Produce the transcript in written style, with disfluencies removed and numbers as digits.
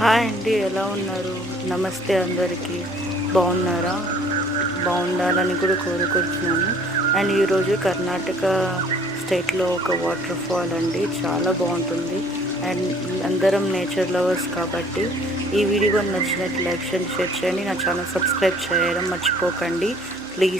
హాయ్ అండి, ఎలా ఉన్నారు? నమస్తే అందరికీ. బాగున్నారా? బాగుండాలని కూడా కోరుకుంటున్నాను. అండ్ ఈరోజు కర్ణాటక స్టేట్లో ఒక వాటర్ ఫాల్ అండి, చాలా బాగుంటుంది. అండ్ అందరం నేచర్ లవర్స్ కాబట్టి ఈ వీడియో నచ్చినట్టు లైక్ చేయండి, షేర్ చేయండి. నా ఛానల్ సబ్స్క్రైబ్ చేయడం మర్చిపోకండి ప్లీజ్.